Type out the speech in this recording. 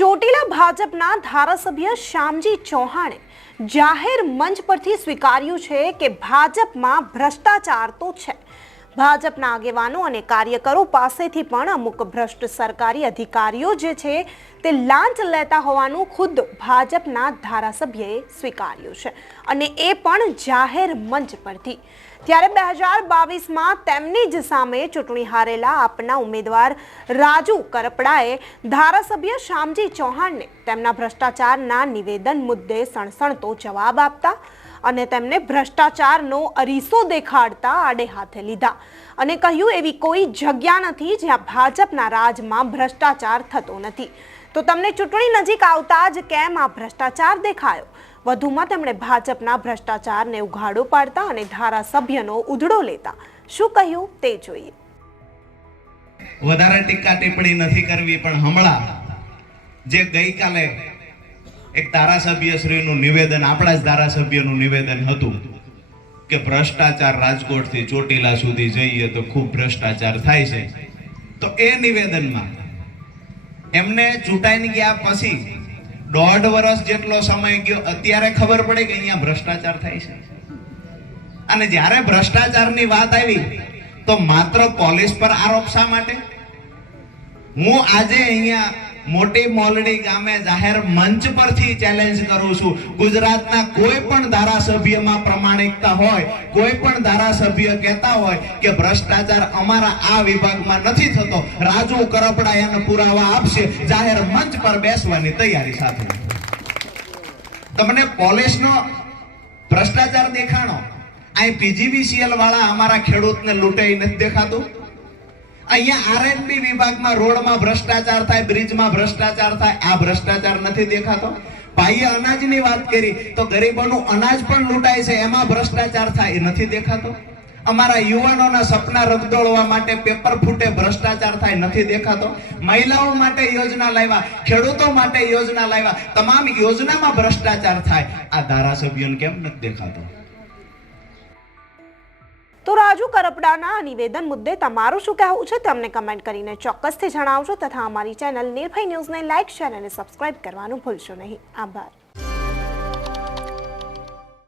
ચોટીલા ભાજપના ધારાસભ્ય શ્યામજી ચૌહાણે જાહેર મંચ પરથી સ્વીકાર્યું છે કે ભાજપમાં ભ્રષ્ટાચાર તો છે. ભાજપના આગેવાનો અને કાર્યકરો પાસેથી પણ અમુક ભ્રષ્ટ સરકારી અધિકારીઓ જે છે તે લાંચ લેતા હોવાનું ખુદ ભાજપના ધારાસભ્યએ સ્વીકાર્યું છે અને એ પણ જાહેર મંચ પરથી. ત્યારે બે હજાર બાવીસમાં તેમની જ સામે ચૂંટણી હારેલા આપના ઉમેદવાર રાજુ કરપડાએ ધારાસભ્ય શ્યામજી ચૌહાણને તેમના ભ્રષ્ટાચારના નિવેદન મુદ્દે સણસણતો જવાબ આપતા અને તેમને ભ્રષ્ટાચારનો અરીસો દેખાડતા આડે હાથે લીધા અને કહ્યું, એવી કોઈ જગ્યા નથી જ્યાં ભાજપના રાજમાં ભ્રષ્ટાચાર થતો નથી. તો તમને ચૂંટણી નજીક આવતા જ કેમ આ ભ્રષ્ટાચાર દેખાયો? વધુમાં તેમણે ભાજપના ભ્રષ્ટાચારને ઉઘાડો પાડતા અને ધારાસભ્યનો ઉધડો લેતા. શું કહ્યું તે જોઈએ. વધારે ટીકા ટિપ્પણી નથી કરવી, પણ હમણાં જે ગઈકાલે એક ધારાસભ્ય શ્રીનું નિવેદન, આપણા જ ધારાસભ્યનું નિવેદન હતું કે ભ્રષ્ટાચાર રાજકોટથી ચોટીલા સુધી જઈએ તો ખૂબ ભ્રષ્ટાચાર થાય છે. તો એ નિવેદનમાં એમને ચૂંટાઈને ગયા પછી દોઢ વર્ષ જેટલો સમય ગયો, અત્યારે ખબર પડે કે અહીંયા ભ્રષ્ટાચાર થાય છે. અને જ્યારે ભ્રષ્ટાચારની વાત આવી, તો માત્ર પોલીસ પર આરોપ શા માટે? હું આજે અહીંયા મોટી મોલડી ગામે જાહેર મંચ પરથી ચેલેન્જ કરું છું. ગુજરાતના કોઈ પણ ધારાસભ્યમાં પ્રમાણિકતા હોય, કોઈ પણ ધારાસભ્ય કહેતા હોય કે ભ્રષ્ટાચાર અમારા આ વિભાગમાં નથી થતો, રાજુ કરપડા એને પુરાવા આપશે, જાહેર મંચ પર બેસવાની તૈયારી સાથે. તમને પોલીસનો ભ્રષ્ટાચાર દેખાણો? આ પીજીવીસીએલ વાળા અમારા ખેડૂતને લૂંટાઈ નથી દેખાતું? અહીંયા આરએનબી વિભાગમાં રોડમાં ભ્રષ્ટાચાર થાય, બ્રિજમાં ભ્રષ્ટાચાર થાય, આ ભ્રષ્ટાચાર નથી દેખાતો. ભાઈએ અનાજની વાત કરી, તો ગરીબોનું અનાજ પણ લૂંટાય છે, એમાં ભ્રષ્ટાચાર થાય, એ નથી દેખાતો. અમારા યુવાનોના સપના રગદોળવા માટે પેપર ફૂટે, ભ્રષ્ટાચાર થાય, નથી દેખાતો. મહિલાઓ માટે યોજના લાવ્યા, ખેડૂતો માટે યોજના લાવ્યા, તમામ યોજનામાં ભ્રષ્ટાચાર થાય. આ ધારાસભ્યોને કેમ નથી દેખાતો? તો રાજુ કરપડાના નિવેદન મુદ્દે તમારું શું કહેવું છે તમને કમેન્ટ કરીને ચોક્કસથી જણાવજો તથા અમારી ચેનલ નિર્ભય ન્યૂઝને લાઇક, શેર અને સબસ્ક્રાઇબ કરવાનું ભૂલશો નહીં. આભાર.